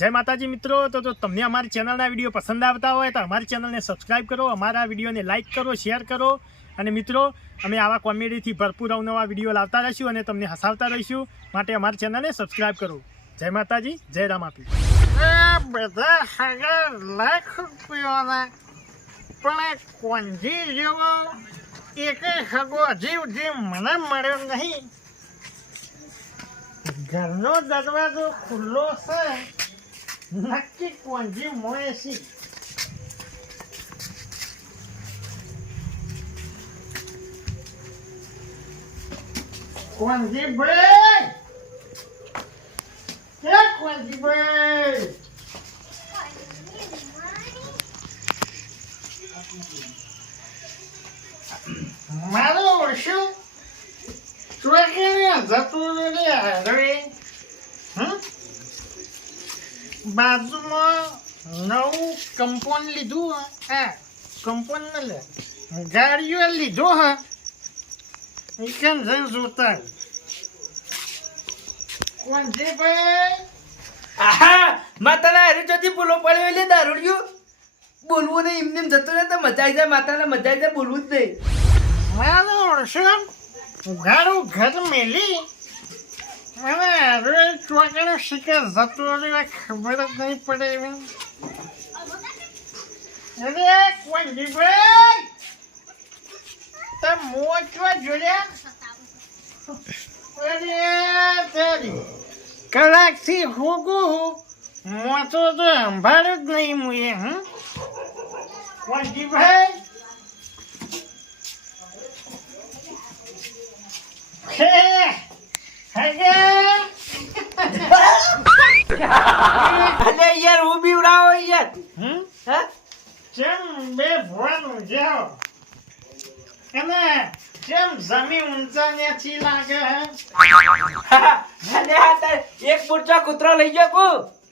जय माताजी मित्रों। तो तमने अमारी चेनल विडियो पसंद आता हो तो अमारी चेनल ने सब्सक्राइब करो, अमारा विडियो ने लाइक करो, शेर करो। અને મિત્રો અમે આવા કોમેડીથી ભરપૂર અવનવા વિડીયો લાવતા રહીશું અને તમને હસાવતા રહીશું, માટે અમારી ચેનલને સબસ્ક્રાઇબ કરો। જય માતાજી, જય રામાપી। બધા હગા લાખ રૂપિયાના પણ કોંજી જેવો એક હગો જીવ જે મને મળ્યો નહીં। ઘરનો દરવાજો ખુલ્લો છે, નક્કી કોંજી મોએ છે। કોંજી ભાઈ, ક્યાં કોંજી ભાઈ? મારું ઓળશું ચોકીને જતું રે હારે। બાજુમાં નવું કમ્પાઉન્ડ લીધું હે, આ કમ્પાઉન્ડ ને લે ગાડીઓ લીધો હે, કેમ જઈને જોતા કોંજી ભાઈ? આહા માતાના હારે ચોથી બોલો પડ્યો એટલે દારૂડિયો બોલવું નહીં, એમને એમ જતો રહે તો મજા આવી જાય, માતાને મજા આવી જાય, બોલવું જ નહીં। મારું ઓળશું ઉઘાડું ઘર મેલી મને રોજ ચોકડો શિકાર જતો રહ્યો, ખબર જ નહીં પડે એમ। અરે કોંજી ભાઈ, તમે મોચવા જોડ્યા? અરે તારી કલાકથી હોગું મોચો તો સંભાળ્યો જ નહીં મુએ। કોંજી ભાઈ અલે યાર હું બીવડાવો યાર। હા જેમ બે ભવાનું જાઓ અને જેમ જમીન ઊંચા ન્યાથી લાગે હે। અલે આ તાર એક બુટો કૂતરો લઈ ગયો કો?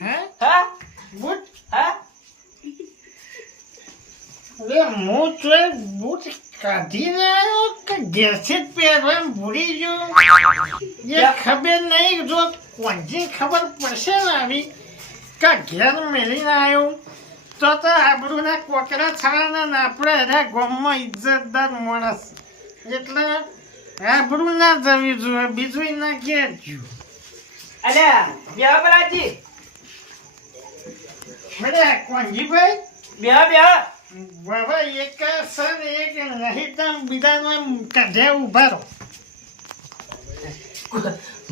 હે હા બૂટ? હા અરે હું ચોય બૂટ કાઢીને આવ્યો કે ઘેરથી જ પહેરવા એમ ભૂલી ગયો? એ ખબર નહીં, જો કોંજી ખબર પડશે ને આવી કે ઘેર મેલીને આવ્યો તો આબરૂના કોકરા થવાના ને આપણે એના ગામમાં ઇજ્જતદાર માણસ, એટલે આબરૂ ના જવી જોઈએ, બીજું ના કહેજો। અલે બેહો બરાજી, અરે કોંજીભાઈ બેહો બેહો। બાબા એક સર એક નહીં તમ બીજાનો એમ કાઢ્યા ઉભા રહો।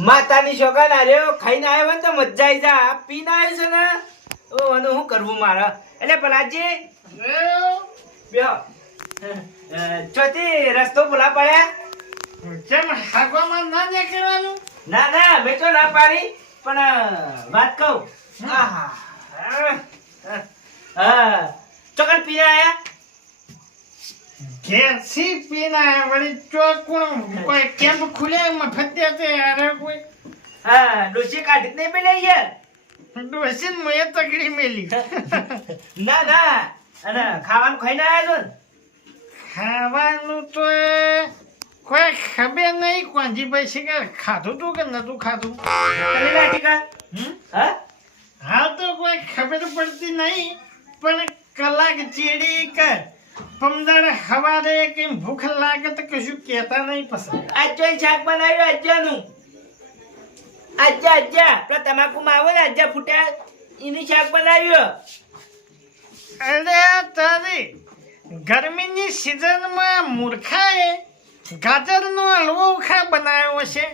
માતાની શોખન આર્યો ખાઈને આવ્યો હોય ને તો મજા આવી જાય, પીને આવ્યો છે ને ઓ આનું શું કરવું મારે? એટલે પલાજી બેહો, ચોથી રસ્તો ભૂલા પડ્યા? જેમ હાગવામાં ના નીકળવાનું? ના ના મેં તો ના પાડી, પણ વાત કહું, આહા હા ચોકડ પીને આયા? ઘેરથી પીને આવ્યા, વળી ચોકુણ કોઈ કેમ્પ ખુલ્યા મફત્યા તે અરે કોઈ હા ડોસી કાઢી જ નહીં પેલા યાર। ડોસીને મેં તગડી મેલી। ના ના અને ખાવાનું ખાઈને આવ્યા છો ને? ખાવાનું તો કોઈ ખબર નહીં કોંજીભાઈ શિકાર ખાધું તું કે નતું ખાધું? કરી નાખી કા? હા હાલ તો કોઈ ખબર પડતી નહીં, પણ કલાક ચેડી કે 15 હવારે કે ભૂખ લાગે તો કશું કહેતા નહીં પસંદ। આજે શાક બનાવ્યું આજ્યાનું, આજ્યા આજ્યા પેલા તમાકુમાં આવે ને આજ્યા ફૂટ્યા એનું શાક બનાવ્યું। અરે તારી ગરમીની સિઝનમાં મૂર્ખાએ ગાજરનો હલવો ઉખા બનાવ્યો છે।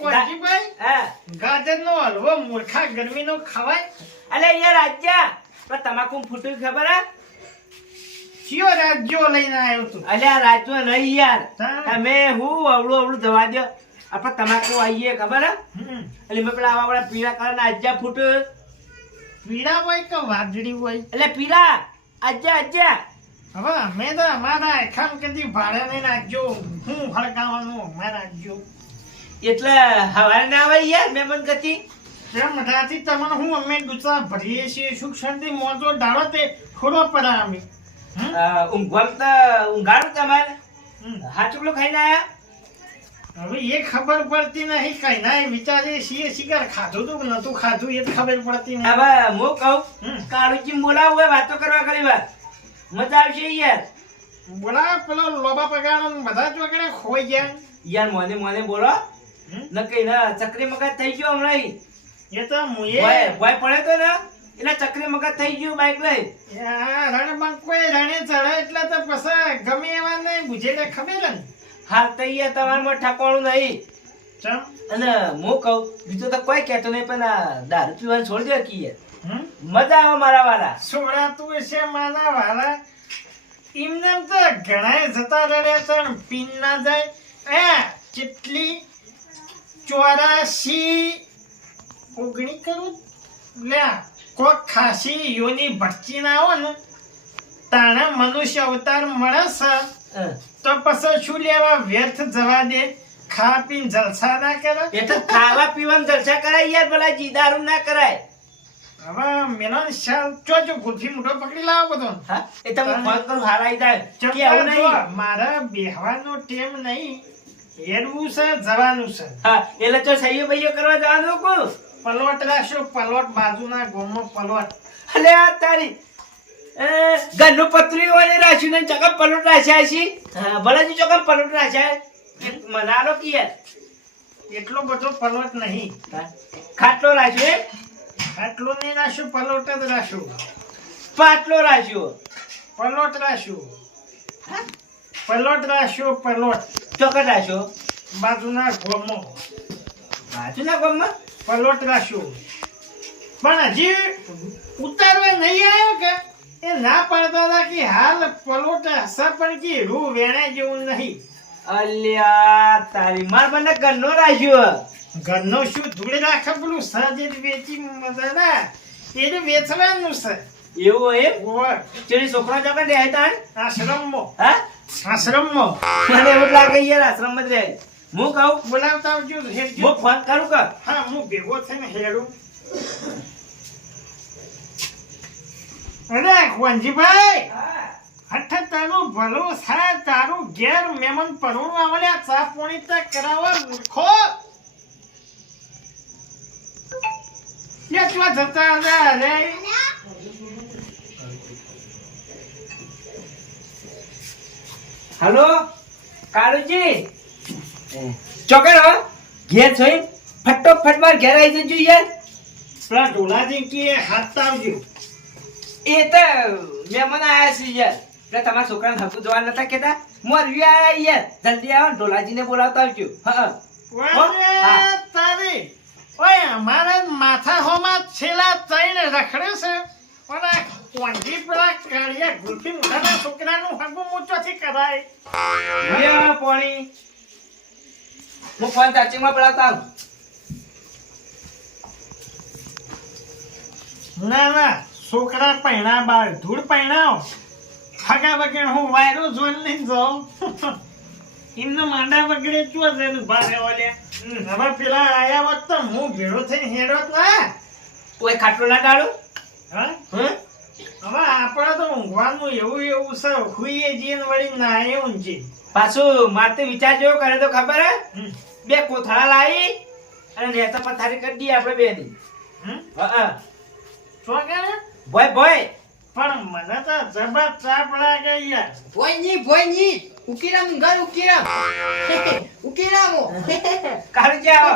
કોંજીભાઈ હા ગાજરનો હલવો મૂર્ખા ગરમીનો ખવાય? અલે યાર આજ્યા પેલા તમાકુ ફૂટ્યું ખબર હે? કયો રાજ્યો લઈને આવ્યો તું? અલ્યા રાજ્યો નહીં યાર, હા. તમે હું અવળું અવળું દવા દો, આપણે તમાકુ આવીએ ખબર હે? એટલે મેં પેલા આવા પીળા કલરના આજ્યા ફૂટ્યું, પીળા હોય કે વાદળી હોય? એટલે પીળા આજ્યા આજ્યા। હવે અમે તો અમારા એખામ કદી ભાડે નહીં નાખજો, હું હળગાવાનું અમારે નાખજો। એટલે હવારે ના આવે યાર મહેમાન ગતિ। જેમ રાતી તમને હું અમે દૂસરા ભરીએ છીએ, સુખ શાંતિ મોજો ડાળો તે ખોરો પડે અમે। ઊંઘવાનું તો ઊંઘાડું તમારે? હાચુકલો ખાઈને આયા? હવે એ ખબર પડતી નહીં કઈ ના વિચારે છીએ શિકાર ખાધું તું કે નતું ખાધું એ જ ખબર પડતી નહીં. હવે હું કહું હમ. કાળુજી બોલાવું હોય વાતો કરવા ઘણી વાર મજા આવશે યાર. બોલા પેલો લોબા પગાડો ને બધા ચોકડે ખોઈ ગયા. યાર મને મને બોલો હમ? ન કઈ ના ચક્રી મગજ થઈ ગયો હમણાં એ તો મુએ ભય પડે તો ને એટલે ચક્રી મગજ થઈ ગયું બાઈક લઈ. રણ બંકો રણે ચડે એટલે તો પછી ગમે એવા નહીં બુજેડે ખબર ને. હાલ તો યાર તમારામાં ઠાકોણું નહીં. ચમ અને હું કહું બીજું તો કોઈ કહેતો નહીં પણ આ દારૂ પીવાનું છોડી દે કી યાર. હમ? મજા આવે મારા વાલા. સોડાતું છે માના વાળા એમને તો ઘણાય જતા રહ્યા છે પીન ના જાય કેટલી 84 ઓગણી કરું લ્યા કોક ખાસી યોની ભટકી ના આવો ને તાણે મનુષ્ય અવતાર મળે છે તો પછી શું લેવા વ્યર્થ જવા દે ખા પીને જલસા ના કરે. એ તો ખાવા પીવાનું જલસા કરાય યાર ભલાજી દારૂ ના કરાય. હવે મેનો શાલ ચોજો ગુઠી મોટો પકડી લાવો બધો. હા એ તો હું ફોન કરું હાલ આવી જાય ચમ કે આવું જો, નહીં. મારા બેહવાનો ટેમ નહીં હેડવું છે જવાનું છે. હા એટલે તો સહીઓ બહીઓ કરવા જવાનું કોણ. પલોટ રાખ્યો પલોટ બાજુના ગામમાં પલોટ. અલે આ તારી ઘરનું પતરી હોય રાખ્યું ને ચકમ પલોટ રાખ્યા છે. ભલાજી ચોકમ પલોટ રાખ્યા મનાલો કે યાર. એટલો બધો પલોટ નહીં ખાટલો રાખ્યો એમ? આટલો નહીં રાખ્યો પલોટ જ રાખ્યો. પાટલો રાખ્યો. પલોટ રાખ્યો પલોટ રાખ્યો પલોટ ચોકટ રાખ્યો બાજુના ગામમાં બાજુના ગામમાં. પલોટ રાખ્યો પણ હજી ઉતારવા નહીં આવ્યો કે એ ના પાડતા હતા કે હાલ પલોટ હશે પણ કે રૂ વેણા જેવું નહીં. અલ્યા તારી માર મને ઘરનો રાખ્યો. ઘરનો શું ધૂળ રાખે પેલું સજ વેચી મજા ના એ તો વેચવાનું છે. એવું એમ? ઓય, ચેડી છોકરા ચોકટ રહે તાણ. આશ્રમમાં હા આશ્રમમાં મને એવું લાગે યાર આશ્રમ જ રહે. હું કહું બોલાવતા આવજો હેડજો. હું ફોન કરું કે હા હું ભેગો થઈને હેડું. અરે કોંજીભાઈ હઠ તારું ભલું થાય તારું ઘેર મહેમાન પરણું આવલ્યા ચા પાણી તો કરાવવા મૂર્ખો. લે ચો જતા હતા રે. હાલો કાળુજી ચોકડ હો ઘેર છો એમ? ફટોફટ માર ઘેર આવી જજો યાર. પેલા ઢોલાજી કે હાથ આવજો. એ તો મહેમાન આયા છે યાર. એટલે તમારા છોકરાને હકુ જોવા નતા કેતા મોરવી આયા યાર. જલ્દી આવો ને ઢોલાજીને બોલાવતા આવજો. હા ઓય તારી ઓય અમારા માથા હોમાં છેલ્લા ત્રણ રખડે છે પણ આ કોંજી પેલા કાળિયા ગુલફી મોટાના છોકરાનું હગું મૂચોથી કરાય. લ્યો પાણી. હું ફોન ચાર્જિંગમાં પડાવતા આવું. ના ના છોકરા પૈણા બાર ધૂળ પૈણાવ હગા વગર હું વાયરો જોઈને લઈને જાઉં. એમનો માંડા વગડે ચો છે ને ભારે ઓલ્યા. હવે પેલા આયા હોત તો હું ભેળો થઈને હેડોત ના. કોઈ ખાટલો ના ડાળો. હા હં? હવે આપણે તો ઊંઘવાનું એવું એવું છે હુઈએ જીને વળી ના એવું છે. પાછું મારે તો વિચાર જેવો કરે તો ખબર હે હમ. બે કોથળા લાવી અને નેતા પથારી કરી દઈએ આપણે બે ની. હમ? હા શું કરે? ભોય ભોય. પણ મને તો જબર ચાપ લાગે યાર. ભોયની ઉકીરામ ઘર ઉકીરામ ઉકીરામો કાળુજી આવો.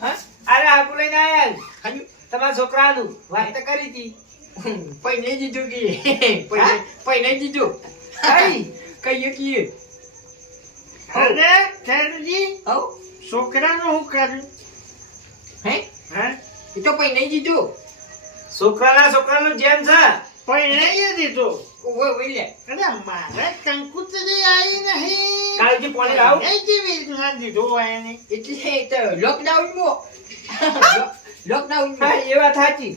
હા અરે આગુ લઈને આયા હજુ તમારા છોકરાનું વાત તો કરી હતી. પૈને જીધું કી પૈને જીધું કઈ કહીએ કીએ અરે ખેડૂજી હવ છોકરાનું હું કર્યું? હે હા એ તો પૈને જીધું છોકરાનું જેમ છે. પૈણાઈ દીધો. ઓય ઓય અરે મારે કંકુતરી આવી નહીં. કાળુજી પાણી લાવો. પૈણાઈ જેવી રીતના દીધો હોય એને. એટલે તો લોકડાઉનમાં હા એ વાત સાચી.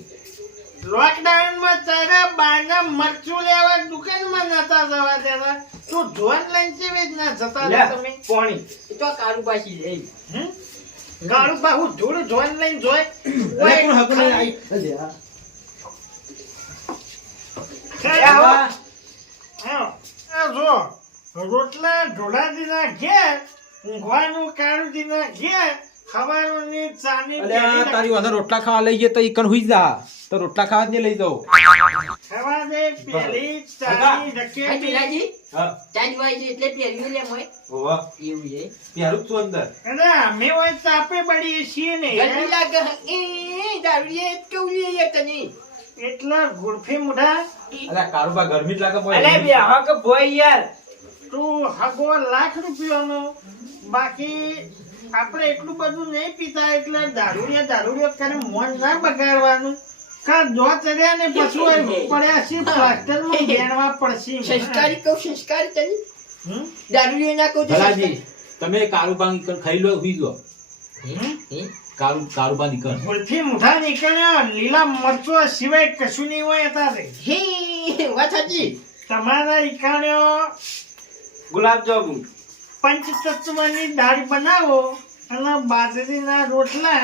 લોકડાઉનમાં તારા બાના મરચું લેવા દુકાનમાં નતા જવા દેતા. તું ધોન લઈને કેવી રીતના જતા લે હતા તમે? પાણી. એ તો કાળુ પાછી લે હમ? ગાળું બાહુ ધૂળ ધોન લઈને જોય. આવો. હા. આ જો રોટલા ઢોલાજીના ઘેર ઊંઘવાનું કાળુજીના ઘેર ખવારોની ચાની અલ્યા તારી વાંધો રોટલા ખાવા લઈ ગયો તો ઈકણ હુઈ જા તો રોટલા ખાવા જ નહીં લઈ દઉં ખવા દે પેલી ચાની હા રકેબી. પેલાજી હા ચાંદ વાય છે એટલે પહેર્યું લે મોય ઓવા એવું છે પ્યારું જ છું અંદર અને અમે હોય તો આપણે બળીએ છીએ ને ગરમી લાગે એ દારૂએ કેવું લે તને એટલા ગુડફી મુઢા અલ્યા કારુબા ગરમી જ લાગે અલે બે હક ભોય યાર તું હગો ₹1,00,000 બાકી આપણે એટલું બધું નહીં પીતા એટલે દારૂડિયો કરે મોન ના બગાડવાનું કા જો ચડ્યા ને પછી હોય પડ્યા છે પ્લાસ્ટરમાં બેણવા પડશે સંસ્કારી કહું સંસ્કારી તને હમ? દારૂએ ના કહું તો ભલાજી તમે કારુબા ઈકણ ખાઈ લો હુઈ જો કારુબા નીકળ ગુલ્ફી મુઠા નીકળ્યા લીલા મરચો સિવાય કશું નહીં હોય અત્યારે હે વાત સાચી તમારા ઈકાણ્યો ગુલાબ જાંબુ પંચતત્વની દાળ બનાવો અને બાજરીના રોટલા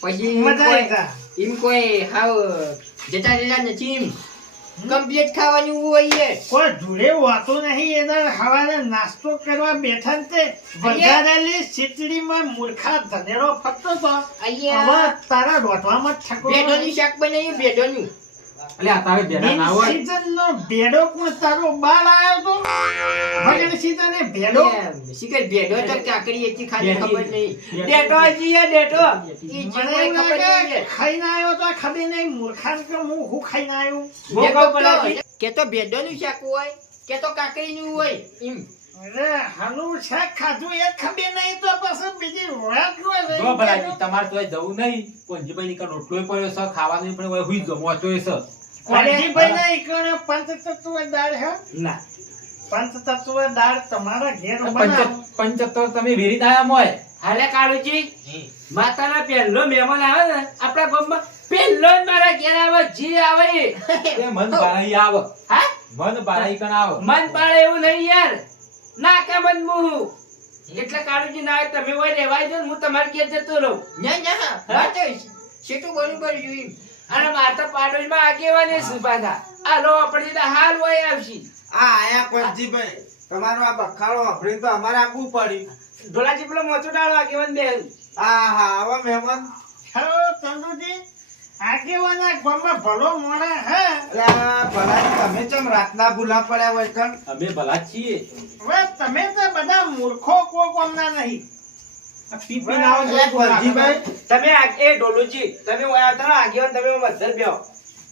પછી મજા આવી જા. એમ કોઈ હાવ જતા રહેલા નથી એમ કમ્પ્લીટ ખાવાનું હોય કોઈ જોડે વાતો નહીં એના હવારે નાસ્તો કરવા બેઠા ને તે વઘારેલી ખીચડીમાં મૂર્ખા ધનેરો ફરતો તો અહીંયા હવે તારા રોટવામાં જ ઠકો બેડોનું શાક બનાવ્યું બેડોનું અલ્યા તારે બેડા ના હોય સીઝનનો ભેડો કોણ તારો બાળ આવ્યો તો ભગન સીઝને ભેડો શીખર બેડો તો કાકડી એથી ખાલી બેડી. ખબર નહીં ડેટો જીએ ડેટો ઈ મને જીવોય એવું ખબર લાગે નહીં ખાઈને આવ્યો તો ખબર નહીં મૂર્ખાન કે હું ખાઈને આવ્યો મોકો પલાજી કે તો બેડોનું શાક હોય કે તો કાકડીનું હોય એમ અરે હાલું શાક ખાધું એ ખબર નહીં તો પછી બીજી વાત જો ભલાજી તમારે તો જવું નહીં કોંજીભાઈ નીકળ રોટલોય પડ્યો છે ખાવાનું પણ હવે હુઈ જો મોચોય છે કોંજીભાઈ ના ઈકણે પંચતત્વ દાળ હે ના પંચતત્વ દાળ તમારા ઘેર બનાવો પંચતત્વ તમે વેરી આયા મોય હાલે કાળુજી માતાના પહેલો મહેમાન આવે ને આપણા ગામમાં પહેલો જ મારા ઘેર આવે જે આવે એ. એ મન બારાઈ આવ હા મન બારાઈ કણ આવ મન પાડે એવું નહીં યાર ના કે મન મું એટલે કાળુજી ના આવે તમે હોય રહેવાય દો ને હું તમારે ઘેર જતો રહું ના ના વાત સેટું બરોબર જોયું અને માતા પાડોશમાં આગેવાને શું પાછા આ લો આપણે તો હાલ હોય આવશી આ આયા કોંજીભાઈ તમારો આ બખાડો વાપરીને તો અમારે આપવું પડ્યું ઢોલાજી પેલો મોચો ડાળો આગેવાન બે આ હા આવા મહેમાન હો ચંદુજી આગેવાના ગામમાં ભલો મોણા હે એટલે આ ભલાજી તમે ચમ રાતના ભૂલા પડ્યા હોય કણ અમે ભલા જ છીએ હવે તમે તો બધા મૂર્ખો કો કોમના નહીં આ પીપી ના એટલે કોંજીભાઈ તમે એ ઢોલુજી તમે હોય આવતા આગેવાન તમે મધર બેહો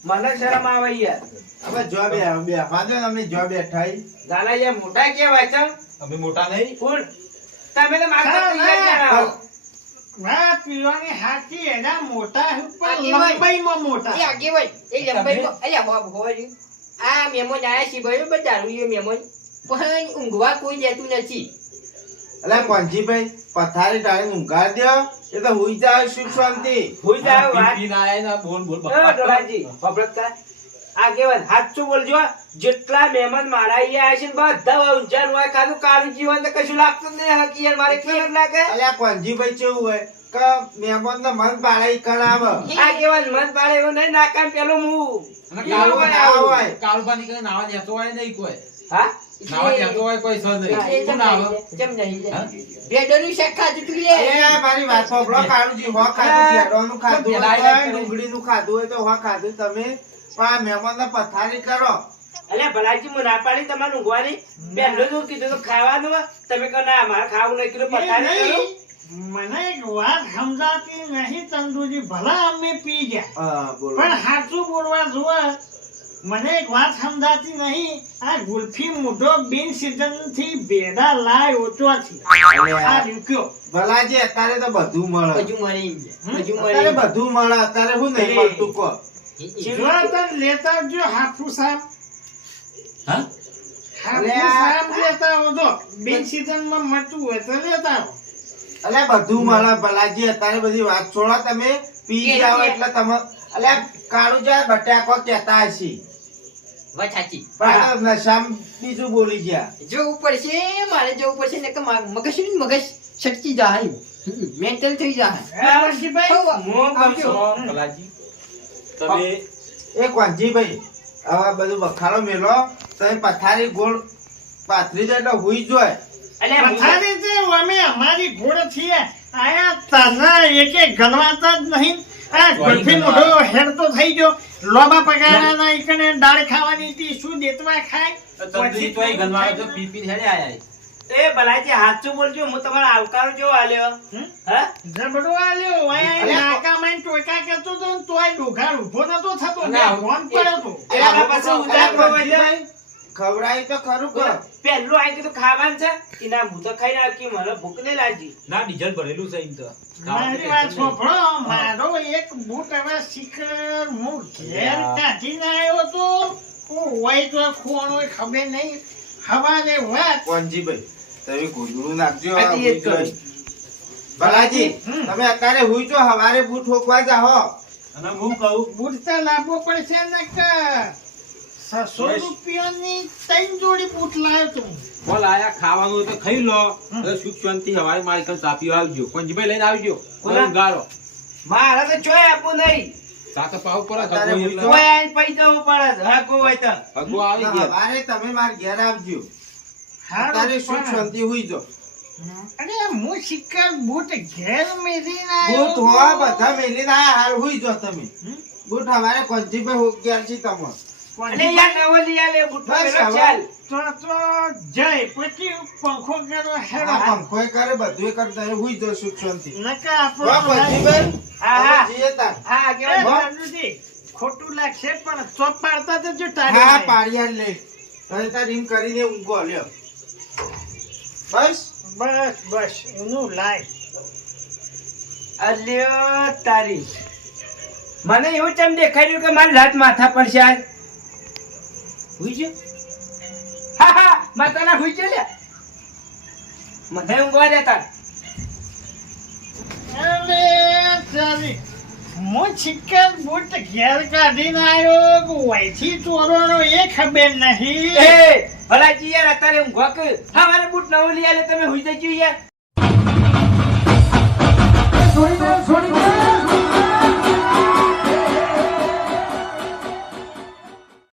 મને શરમ આવે યાર હવે જો બેહવા દો ને અમે જો બેઠા હી. ગાલા યાર મોટા કેવાય છે અમે મોટા નહીં કોણ તમે તો માગતા હા, તૈયાર હા. આવો ના પીવાની હાથી એના મોટા ઉપર આગેવાન. લંબાઈમાં મોટા એ આગેવાન એ લંબાઈમાં અલ્યા હોરી આ મહેમાન આયા છે બરોબર દારૂડિયો મહેમાન પણ ઊંઘવા કોઈ જતું નથી એટલે કોંજીભાઈ પથારી ટાળી ઊંઘાડ દ્યો એ તો હુઈ જાય સુખ શાંતિ ભૂઈ જાવ વાત પીપીને આયા ને બોલ બોલ એ ઢોલાજી ખબરતા આગેવાન સાચું બોલજો જેટલા મહેમાન મારા અહીંયા આવ્યા છે ને બધા ઊંઝાર હોય ખાધું કાળુજી હોય તો કશું લાગતું જ નહીં હકી યાર મારે કેમ લાગે એટલે કોંજીભાઈ કેવું હોય કે મહેમાન ને મન પાડે ઈ કણ આવે આગેવાન મન પાડે એવું નહીં નાકામ પેલું હું અને કારુબા ના હોય. કારુબા નીકળે નાવા જતો હોય નહીં કોઈ હા નાવા જતો હોય કોઈ સહ નહીં કોણ આવે કેમ નહીં હા? બેડોનું શાક ખાધું તું લે અરે મારી વાત સાંભળો કાળુજી હો ખાધું ભેડોનું ખાધું પેલા હોય આયા ડુંગળીનું ખાધું હોય તો હો ખાધું તમે પણ આ મહેમાનને પથારી કરો અલ્યા ભલાજી હું ના પાડી તમારે ઊંઘવાની પહેલું જ કીધું તો ખાવાનું હોય. તમે કહો ના મારે ખાવું નહીં કીધું પથારી કરું. મને એક વાત સમજાતી નહીં ચંદુજી ભલા અમે પી ગયા હા બોલો પણ સાચું બોલવા જોવા મને એક વાત સમજાતી નહીં આ ગુલ્ફી મોઢો બિન સીઝન થી ભેડા લાય ઓછવાથી આ રૂક્યો ભલાજી અત્યારે તો બધું મળે હજુ મળે હજુ અત્યારે મળે બધું મળે અત્યારે શું નહીં મળતું કહો જો તને લેતા આવજો હાફુ સાહેબ હા હાફુ સાહેબ લેતા આવજો બિન સીઝન માં મળતું હોય તો લેતા આવો અલે બધું મળે ભલાજી અત્યારે બધી વાત છોડો તમે પી જાઓ એટલે તમે અલે કાળુ જા બટાકો કહેતા હશી વાત સાચી પણ આ નશામાં બીજું બોલી ગયા જોવું પડશે મારે જવું પડશે ને કે મગજ મગજ છટકી જાય મેન્ટલ થઈ જાય હે વંશીભાઈ હું કહું છું ભલાજી તમે એ કોંજીભાઈ હવે બધું બખાડો મેલો તમે પથારી ગોળ પાથરી જાય એટલે હુઈ જોય અલ્યા હું- પથારી છે અમે અમારી ભૂલ છીએ આયા તના એકે ગણવાતા જ નહીં આ ગોઠી મોઢો હેડતો થઈ ગયો લોબા પગારાના ઈકણે દાળ ખાવાની હતી શું દેતવા ખાય તંદુરી તોય ગંદવાળો તો પી પીને હેડે આયા. એ ભલાજી સાચું બોલજો હું તમારો આવકારો કેવો આલ્યો હમ? હા જબડો આલ્યો વાયા નાકામાં ટોકા કરતો તો ને તોય ડોઘાડ ઊભો નતો થતો અને ને ફોન પડ્યો તો એના પછી ઉદાસ હોય તો ખવડાવી તો ખરું કે પહેલું આઈ કીધું ખાવાનું છે કે ના હું તો ખાઈ નાખી મને ભૂખ નહીં લાગી ના ડીઝલ ભરેલું છે એમ તો મારી વાત છોકરો મારો એક બૂટ હવે શિખર હું ઘેર કાઢીને આવ્યો તો હું હોય તો ખોણો ખબર નહીં હવારે વાત કોણજીભાઈ તમે ગોદડું નાખજો હજી એ જ કરું. ભલાજી હમ. તમે અત્યારે હુઈ જો હવારે બૂટ ઠોકવા જાઓ અને હું કહું બૂટ તો લાવવો પડશે ને કે 600 રૂપિયાની 3 જોડી બૂટ લાવ્યો તું બોલ આયા ખાવાનું હોય તો ખાઈ લો હવે સુખ શાંતિ હવારે મારી ઘર ચા પીવા આવજો કોંજીભાઈ લઈને આવજો કોના? ગાળો મારે તો ચોય આપવું નહીં ચા તો પાવ પર અત્યારે ભગવો હું એટલે. ચોય આઈને પૈસા પડે હા કોઈ હોય તો ભગવો આવી ના, ગયા હવારે તમે મારા ઘેર આવજો હારું અત્યારે સુખ પણ. શાંતિ હુઈ જો અરે હું શિખર બૂટ ઘેર મેલીને બૂટ આવ્યો હોવા તો. બધા મેલીને આયા હાલ હુઈ જો તમે હમ? બૂટ હવારે કોંજીભાઈ હું ઘેર છે તમે એટલે યાર નવો લઈ આલે બુટ્ટો બસ પેલો હવે. ચાલ તો જય પછી પંખો કરો હેડો આ પંખોય કરે બધુંય કરે તમે હુઈ જો સુખ શાંતિ નકા હો, કોંજીભાઈ હા હા અમે જઈએ તાર. હા એ કેવાય બાબુજી, ખોટું લાગશે પણ ચોપ પાડતા તો જો હા ટાળી પાડિયા લે તમે તાર એમ કરીને ઊંઘો લ્યો બસ બસ બસ એનું લાય અલ્યો તારી મને એવું ચમ દેખાડ્યું કે મારી લાત માથા પર છે આજ હુઈ ગયો હા હા માતાના હુઈ ગયો લે મને ઊંઘવા દેતા અરે ચાલી હું ચિકન બૂટ ઘેર કાઢીને આવ્યો વહીથી ચોરોનો એ ખબર નહીં એ ભલાજી યાર અત્યારે ઊંઘવા કે હા મારે બૂટ નવો લઈ આલે તમે હુઈ જજો યાર